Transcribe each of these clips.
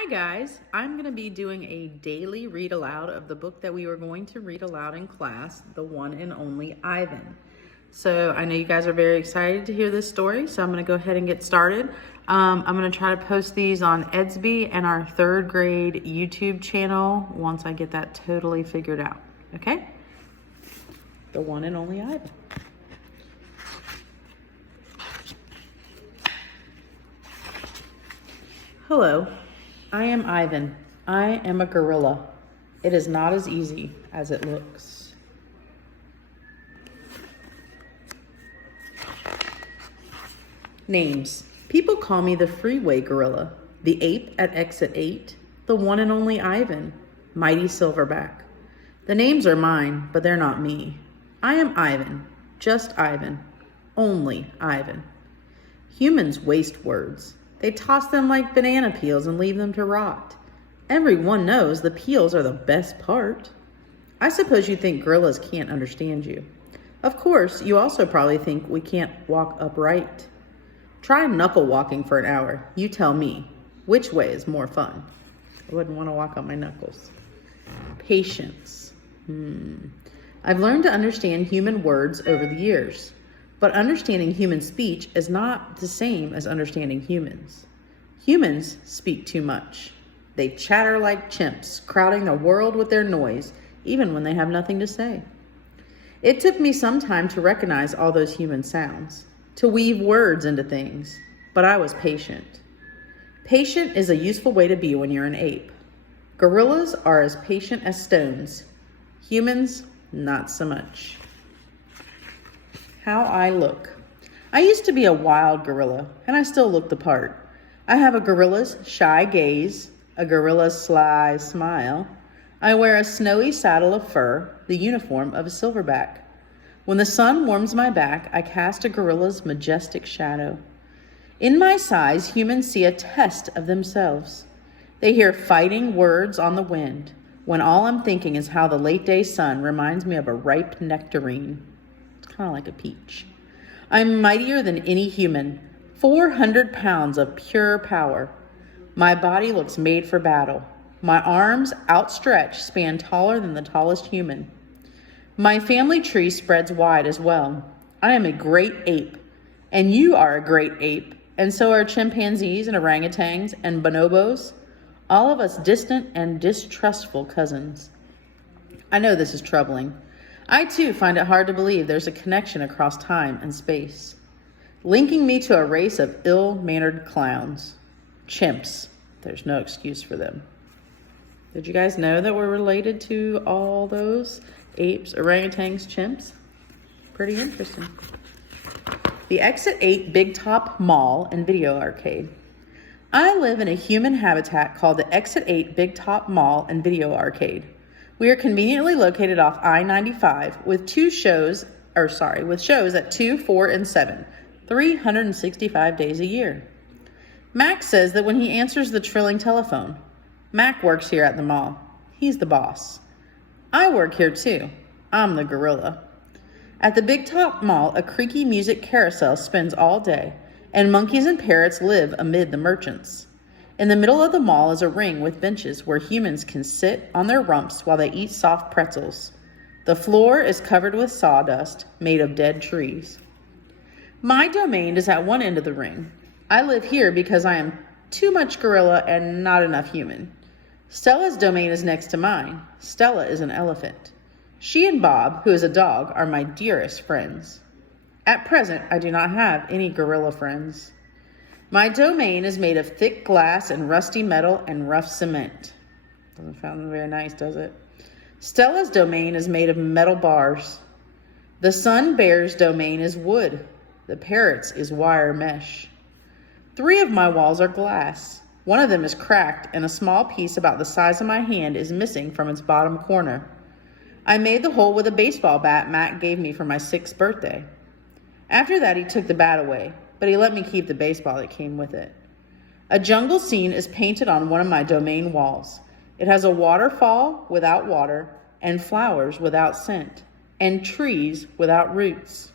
Hi guys, I'm going to be doing a daily read aloud of the book that we were going to read aloud in class, The One and Only Ivan. So I know you guys are very excited to hear this story, so I'm going to go ahead and get started. I'm going to try to post these on Edsby and our third grade YouTube channel once I get that totally figured out, okay? The One and Only Ivan. Hello. I am Ivan. I am a gorilla. It is not as easy as it looks. Names. People call me the freeway gorilla, the ape at exit 8, the one and only Ivan, mighty silverback. The names are mine, but they're not me. I am Ivan, just Ivan, only Ivan. Humans waste words. They toss them like banana peels and leave them to rot. Everyone knows the peels are the best part. I suppose you think gorillas can't understand you. Of course, you also probably think we can't walk upright. Try knuckle walking for an hour. You tell me, which way is more fun? I wouldn't want to walk on my knuckles. Patience. I've learned to understand human words over the years. But understanding human speech is not the same as understanding humans. Humans speak too much. They chatter like chimps, crowding the world with their noise, even when they have nothing to say. It took me some time to recognize all those human sounds, to weave words into things, but I was patient. Patient is a useful way to be when you're an ape. Gorillas are as patient as stones. Humans, not so much. How I look. I used to be a wild gorilla, and I still look the part. I have a gorilla's shy gaze, a gorilla's sly smile. I wear a snowy saddle of fur, the uniform of a silverback. When the sun warms my back, I cast a gorilla's majestic shadow. In my size, humans see a test of themselves. They hear fighting words on the wind, when all I'm thinking is how the late day sun reminds me of a ripe nectarine. Kind of like a peach. I'm mightier than any human, 400 pounds of pure power. My body looks made for battle. My arms, outstretched, span taller than the tallest human. My family tree spreads wide as well. I am a great ape, and you are a great ape, and so are chimpanzees and orangutans and bonobos, all of us distant and distrustful cousins. I know this is troubling. I, too, find it hard to believe there's a connection across time and space, linking me to a race of ill-mannered clowns. Chimps. There's no excuse for them. Did you guys know that we're related to all those apes, orangutans, chimps? Pretty interesting. The Exit 8 Big Top Mall and Video Arcade. I live in a human habitat called the Exit 8 Big Top Mall and Video Arcade. We are conveniently located off I-95 with shows at 2, 4, and 7, 365 days a year. Mac says that when he answers the trilling telephone, Mac works here at the mall. He's the boss. I work here too. I'm the gorilla. At the Big Top Mall, a creaky music carousel spins all day, and monkeys and parrots live amid the merchants. In the middle of the mall is a ring with benches where humans can sit on their rumps while they eat soft pretzels. The floor is covered with sawdust made of dead trees. My domain is at one end of the ring. I live here because I am too much gorilla and not enough human. Stella's domain is next to mine. Stella is an elephant. She and Bob, who is a dog, are my dearest friends. At present, I do not have any gorilla friends. My domain is made of thick glass and rusty metal and rough cement. Doesn't sound very nice, does it? Stella's domain is made of metal bars. The sun bear's domain is wood. The parrot's is wire mesh. 3 of my walls are glass. One of them is cracked, and a small piece about the size of my hand is missing from its bottom corner. I made the hole with a baseball bat Matt gave me for my 6th birthday. After that, he took the bat away, but he let me keep the baseball that came with it. A jungle scene is painted on one of my domain walls. It has a waterfall without water, and flowers without scent, and trees without roots.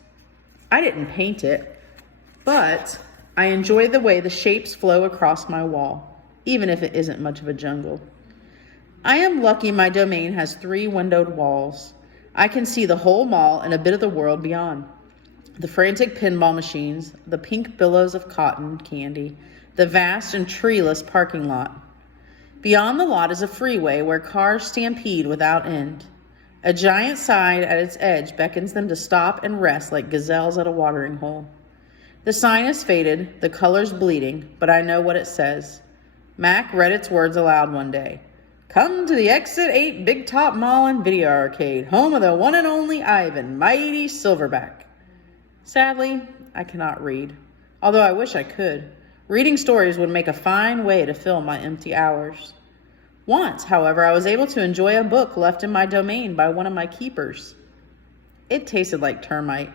I didn't paint it, but I enjoy the way the shapes flow across my wall. even if it isn't much of a jungle. I am lucky my domain has 3 windowed walls. I can see the whole mall and a bit of the world beyond. The frantic pinball machines, the pink billows of cotton candy, the vast and treeless parking lot. Beyond the lot is a freeway where cars stampede without end. A giant sign at its edge beckons them to stop and rest like gazelles at a watering hole. The sign is faded, the colors bleeding, but I know what it says. Mac read its words aloud one day. Come to the Exit 8 Big Top Mall and Video Arcade, home of the one and only Ivan, mighty Silverback. Sadly, I cannot read, although I wish I could. Reading stories would make a fine way to fill my empty hours. Once, however, I was able to enjoy a book left in my domain by one of my keepers. It tasted like termite.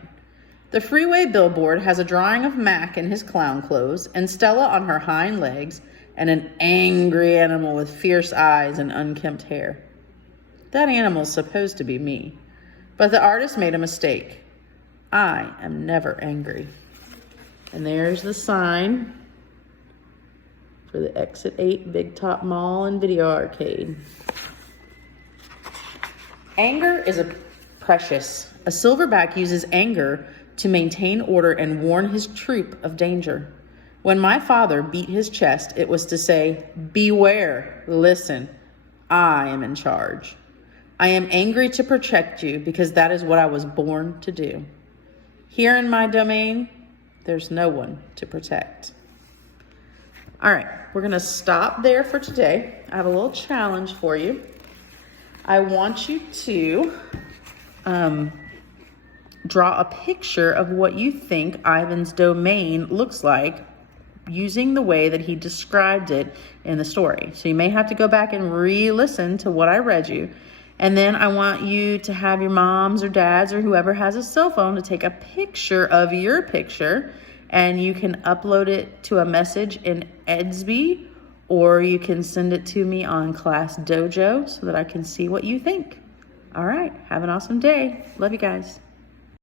The freeway billboard has a drawing of Mac in his clown clothes and Stella on her hind legs and an angry animal with fierce eyes and unkempt hair. That animal's supposed to be me, but the artist made a mistake. I am never angry. And there's the sign for the Exit 8 Big Top Mall and Video Arcade. Anger is precious. A silverback uses anger to maintain order and warn his troop of danger. When my father beat his chest, it was to say, beware, listen, I am in charge. I am angry to protect you because that is what I was born to do. Here in my domain, there's no one to protect. All right, we're gonna stop there for today. I have a little challenge for you. I want you to draw a picture of what you think Ivan's domain looks like using the way that he described it in the story. So you may have to go back and re-listen to what I read you. And then I want you to have your moms or dads or whoever has a cell phone to take a picture of your picture, and you can upload it to a message in Edsby, or you can send it to me on Class Dojo so that I can see what you think. All right, have an awesome day. Love you guys.